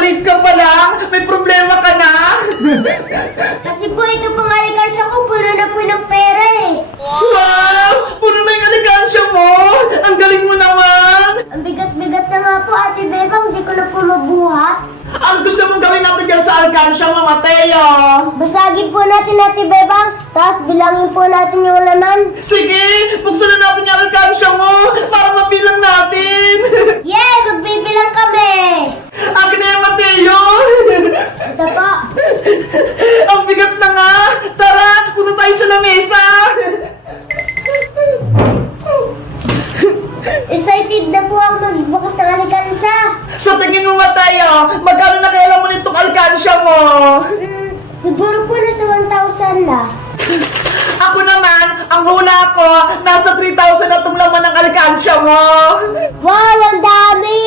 Malit ka pala? May problema ka na? Kasi po ito pong alikansya ko, puno na po ng pera eh. Wow! Puno na yung alikansya mo! Ang galing mo naman! Ang bigat-bigat na nga po, Ate Bebang, di ko na po mabuhat. Ang gusto mong gawin natin dyan sa alikansya mo, Mateo? Basagin po natin, Ate Bebang, tapos bilangin po natin yung laman. Sige! Buksan na natin yung alikansya mo para mabilang natin! Yay! Magbibilang kami! Akin na yung Mateo! Ito po. Ang bigat na nga! Tara! Punta tayo sa lamesa! Excited na po ako magbukas ng alikansya. Sa tingin mo, Mateo, magkano na kailan mo nitong alikansya mo? Siguro po nasa 1,000 na. Ako naman, ang hula ko, nasa 3,000 na itong laman ng alikansya mo. Wow! Ang dami!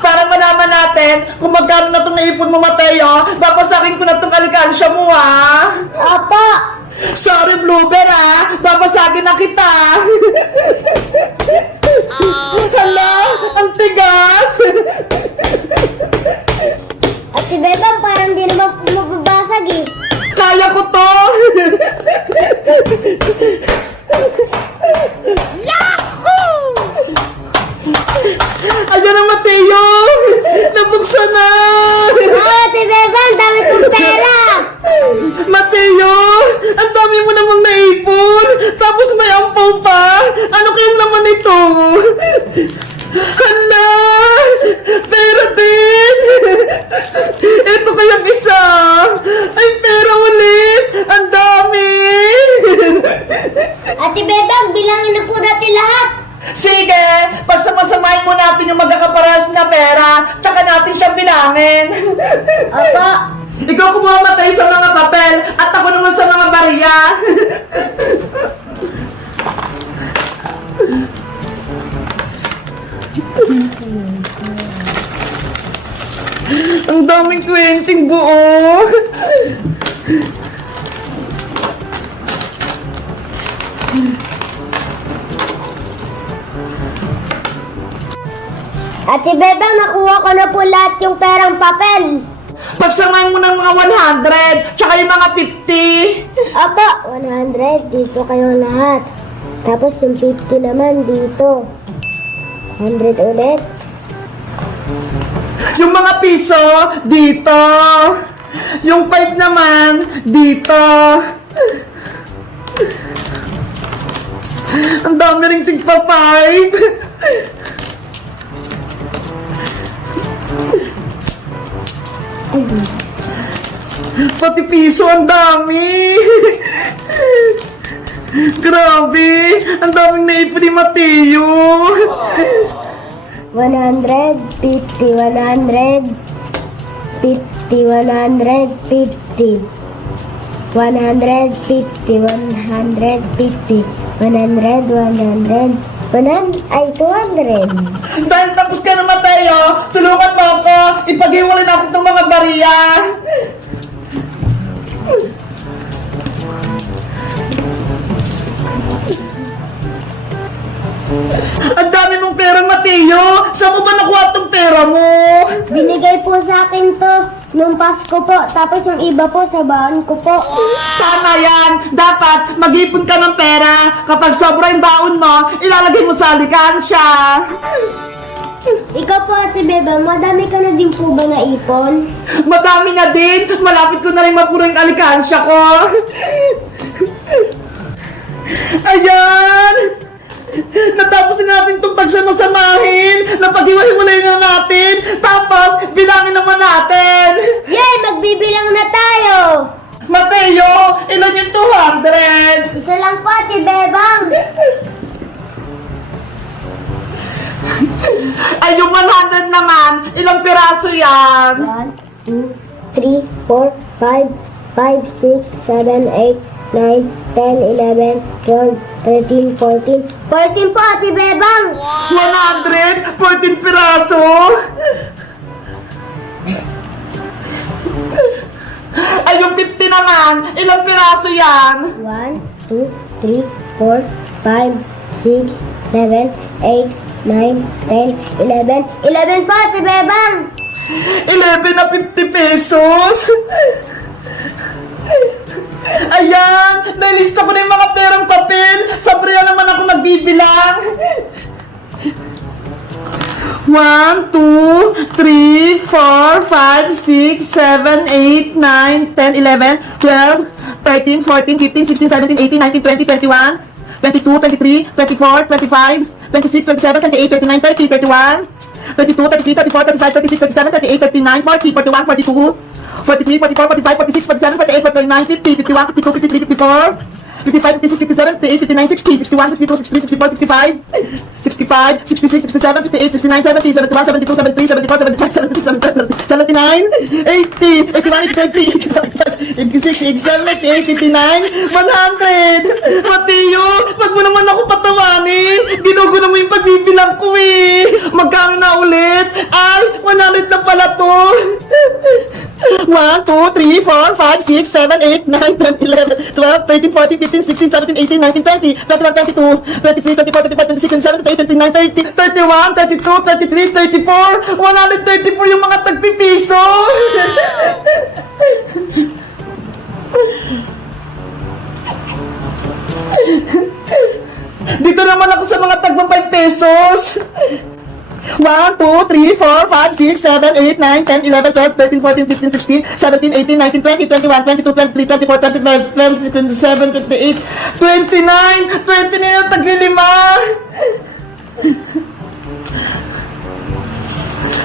Para malaman natin kung magkano na itong naipon mo, Mateo, babasakin ko na itong alikansya mo, ha? Opo! Sorry, Bluebear, ha? Babasagin na kita. Hala, ang tigas. Ate Bebang, parang di naman po mababasag eh. Kaya ko to. Ayan na, Mateo. Nabuksan na. Wow, Ate Bebang, dami kong pera! Mateo, ang dami mo namang naipon. Tapos may ampaw pa. Ano kayang naman ito? Hala! Pera din! Ito kayang isa! Ay, pera ulit! Ang dami! Ate Bebang, bilangin na po natin lahat! Sige! Pagsamasamahin mo natin yung magkakaparas na pera, tsaka natin siya bilangin. Opo! Ikaw kumamatay sa mga papel at ako naman sa mga bariya. Ang daming 20 buo. Ate Bebang, nakuha ko na po lahat yung perang papel! Pagsamahin mo ng mga 100, tsaka yung mga 50. Opo, 100, dito kayo lahat. Tapos yung 50 naman dito. 100 ulit. Yung mga piso, dito. Yung 5 naman, dito. Ang dami ring tigpa 5. Pati piso, ang dami. Grabe, ang daming naipon ni Mateo. 100, 50, 100, 50, 150, 150, 150, 100, 200. Dahil tapos ka na, Mateo, tulungan mo ako. Ipag-iwalay natin itong mga bariya. Ang dami mong pera, Mateo. Saan mo ba nakuha itong pera mo? Binigay po sa akin to nung Pasko po. Tapos yung iba po sa baon ko po. Tama yan. Dapat mag-ipon ka ng pera. Kapag sobra yung baon mo, ilalagay mo sa alikansya. Ikaw po, Ate Bebang, madami ka na din po ba naipon? Madami na din. Malapit ko na rin mapuro yung alikansya ko. Ayan. Natapos na natin itong pagsamasamahin. Napag-iwahiwalay na natin. Tapos, bilangin naman natin. Yay! Magbibilang na tayo! Mateo, ilan yung 200? Isa lang po, Ate Bebang. Ay, yung 100 naman, ilang piraso yan? 1, 2, 3, 4, 5, 6, 7, 8, 9, 10, 11, 12, 13, 14. 14 po, Ate Bebang. 100? 14 piraso? Ay, yung 50 naman, ilang piraso yan? 1, 2, 3, 4, 5, 6, 7, 8, 9, 10, 11. 11 po, Ate Bebang. 11 na 50 pesos. Ayan, nalista ko na yung mga perang papel. Sabriya naman ako nagbibilang. 1, 2, 3, 4, 5, 6, 7, 8, 9, 10, 11, 12, 13, 14, 15, 16, 17, 18, 19, 20, 21, 22, 23, 24, 25, 26, 27, 28, 29, 30, 31, 32, 33, 34, 35, 36, 37, 38, 39, 40, 41, 42, 43, 44, 45, 46, 47, 48, 49, 50, 51, 52, 53, 54, 55, 56, 57, 58, 59, 60, 61, 62, 63, 64, 65, 65, 66, 67, 68, 69, 70, 71, 72, 73, 74, 75, 76, 77, 79, 80, 81, 82, 86, 87, 88, 89, 100! Mateo, wag mo naman ako patawanin! Ginugulo mo yung pagbibilang ko eh! Magkano na ulit? Ay, 100 na pala to! 1, 2, 3, 4, 5, 6, 7, 8, 9, 10, 11, 12, 13, 14, 15, 16, 17, 18, 19, 20, 21, 22, 23, 24, 25, 26, 27, 28, 29, 30, 31, 32, 33, 34, 134 yung mga tagpipiso! Dito naman ako sa mga tagpa 5 pesos! 1, 2, 3, 4, 5, 6, 7, 8, 9, 10, 11, 12, 13, 14, 15, 16, 17, 18, 19, 20, 21, 22, 23, 24, 25, 26, 27, 28, 29! 20 na yung tagilima!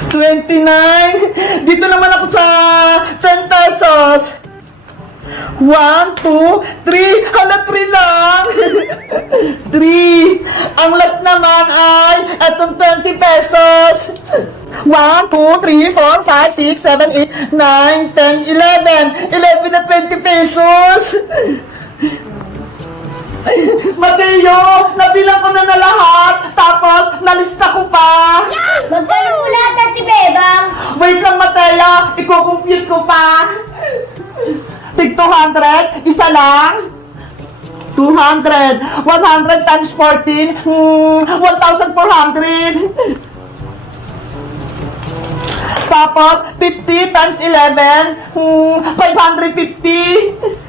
29! Dito naman ako sa 10 pesos! 1, 2, 3! Hala, 3 lang! 3! Ang last naman ay etong 20 pesos! 1, 2, 3, 4, 5, 6, 7, 8, 9, 10, 11! 11 na 20 pesos! Mateo, nabilang ko na lahat, tapos nalista ko pa! Magkano po lahat, Ate Bebang? Wait lang, Mateo, i-compute ko pa! Tig 200, isa lang? 200, 100 times 14, 1,400. Tapos, 50 times 11, 550.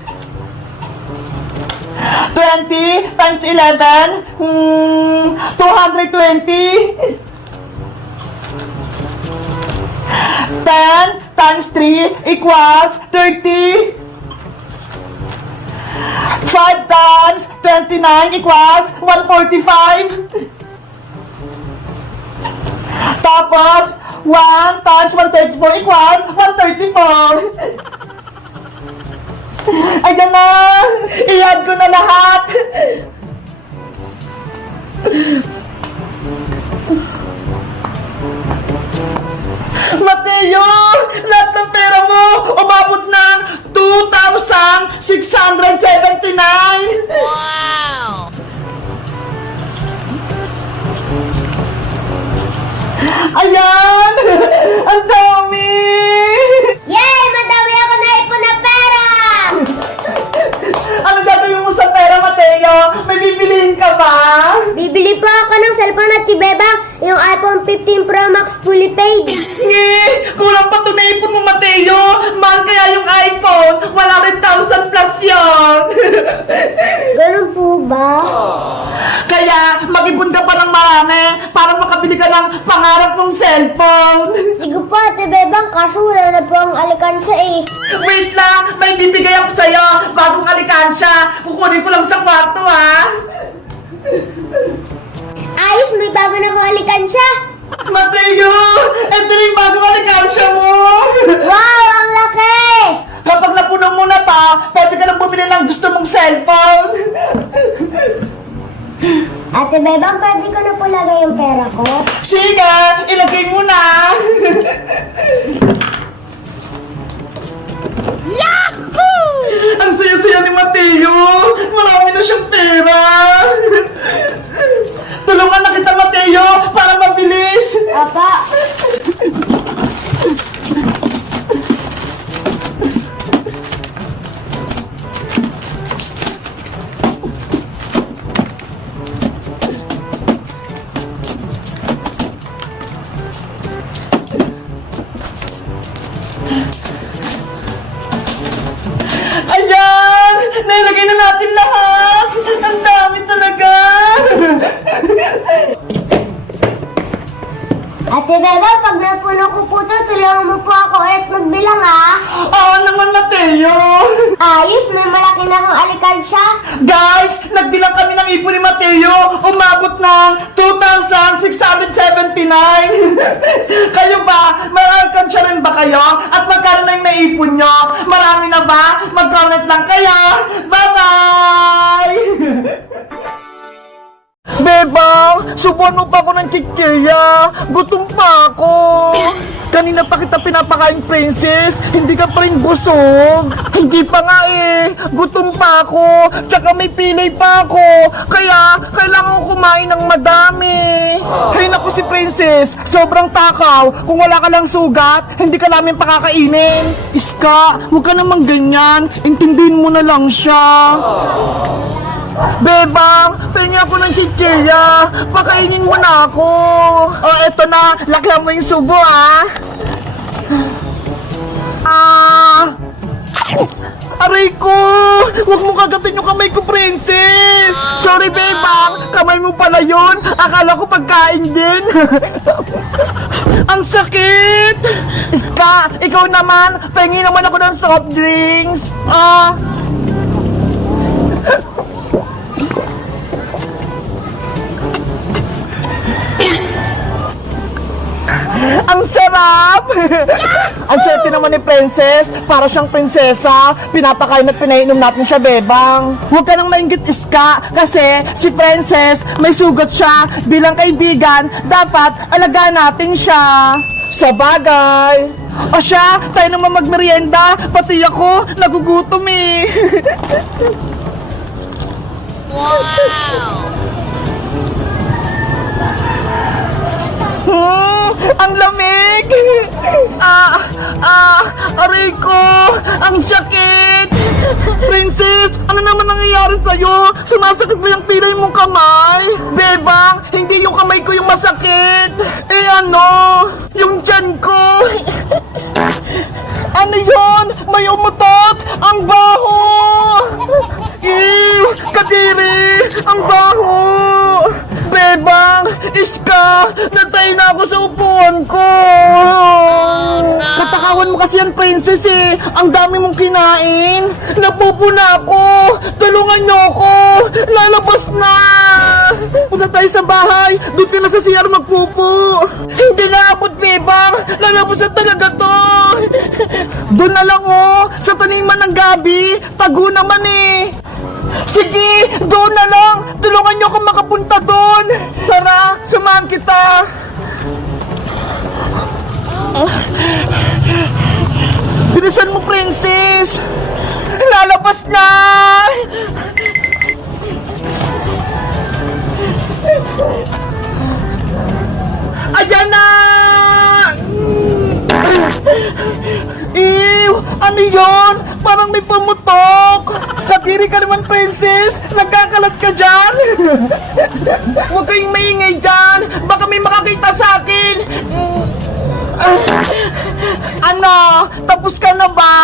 20 times 11, 220. 10 times 3 equals 30. 5 times 29 equals 145. Tapos, 1 times 134 equals 134. Ayan na! I-add ko na lahat! Mateo! Lahat ng pera mo umabot ng 2,679! Wow! Ayan! Ang dami! Yay! Madami ako naipon na pera! Ano gagawin mo sa pera, Mateo? May bibiliin ka ba? Bibili po ako ng cellphone, Ate Bebang. Yung iPhone 15 Pro Max fully paid. Kulang pa ito na ipon mo, Mateo! Mahal kaya yung iPhone! 100,000 plus yan! Ganun po ba? Kaya mag-ipon ka pa ng marami para makabili ka ng pangarap mong cellphone! Sige po, Ate Bebang, kaso wala na po ang alikansya eh. Wait lang! May bibigay ako sa'yo! Bagong alikansya! Kukunin ko lang sa kwarto, ha! Ayos, may bago na po alikansya. Mateo! Ito na yung bagong alikansya mo! Wow, ang laki! Kapag napuno mo na ta, pwede ka nang bumili ng gusto mong cellphone! Ate Bebang, pwede ko na po lagay yung pera ko? Sige! Ilagay mo na! Yahoo! Ang saya-saya ni Mateo! Marami na siyang pera! Tulungan na kita, Mateo, para mabilis! Apa? Ate Beba, pag napuno ko po to, tulungan mo po ako ulit magbilang ah. Oo naman, Mateo. Ayos, may malaki na akong alikansya. Guys, nagbilang kami ng ipon ni Mateo. Umabot ng 2,679. Kayo ba? May alkansya rin ba kayo? At magkano na yung naipon nyo? Marami na ba? Mag-comment lang kayo. Bye-bye! Bebang, subuan mo pa ako ng kikirya. Gutom pa ako. Kanina pa kita pinapakain, princess. Hindi ka pa rin busog. Hindi pa nga eh. Gutom pa ako. Tsaka may pilay pa ako. Kaya, kailangan ko kumain ng madami. Hay naku si princess. Sobrang takaw. Kung wala ka lang sugat, hindi ka namin pakakainin. Iska, huwag ka namang ganyan. Intindihin mo na lang siya. Bebang, pengi ako ng chichirya. Pakainin mo na ako. Oh, eto na. Lakyan mo yung subo, ah. Aray ko! Huwag mo kagatin yung kamay ko, princess! Sorry, Bebang. Kamay mo pala yun. Akala ko pagkain din. Ang sakit! Iska, ikaw naman. Pengi naman ako ng soft drink. Ang sarap! Ang swerte naman ni Princess. Para siyang prinsesa. Pinapakain at pinainom natin siya, Bebang. Huwag ka nang maingit, Iska. Kasi si Princess, may sugat siya. Bilang kaibigan, dapat alagaan natin siya. Sa bagay. O siya, tayo naman magmerienda. Pati ako, nagugutom eh. Wow! Ang lamig! Aray ko! Ang sakit! Princess, ano naman nangyayari sa'yo? Sumasakit ba yung pilay mong kamay? Bebang, hindi yung kamay ko yung masakit! Eh ano? Yung tiyan ko! Ano yun? May umutot! Ang baho! Kadiri! Ang baho! Bebang! Iska! Natay na ako sa upuan ko! Katakawan mo kasi yan, princess eh! Ang dami mong kinain! Napupuna ako! Tulungan niyo ako! Lalabas na! Punta tayo sa bahay! Doon ka na sa CR magpupo! Hindi na abot, Bebang! Lalabas na talaga to! Doon na lang oh! Sa taniman ng gabi! Tago naman eh! Sige, doon na lang. Tulungan niyo akong makapunta doon. Tara, samahan kita. Bilisan mo, princess. Lalabas na. Ayan na. Ew! Ano yun? Parang may pumutok! Kadiri ka naman, princess! Nagkakalat ka dyan! Huwag kayong maingay dyan! Baka may makakita sa akin! Ano? Tapos ka na ba?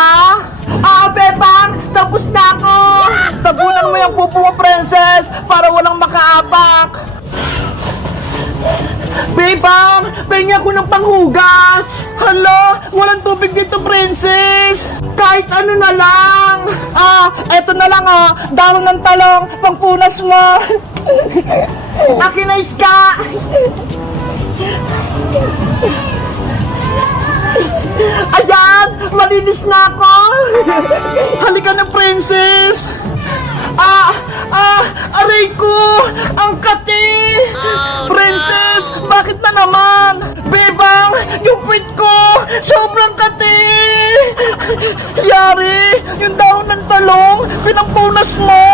Bebang! Tapos na ako! Tabunan mo yung pupo mo, princess! Para walang makaapak! Bebang! Pahingi ako ng panghugas! Hala! Walang tubig dito, princess! Kahit ano na lang! Eto na lang Dahon ng talong! Pangpunas mo! Akin na, Iska! Ayan! Malinis na ako! Halika na, princess! Aray ko! Ang kati! Princess! Bakit na naman? Bebang! Yung puwit ko! Sobrang kati! Yari! Yung dahon ng talong! Pinampunas mo!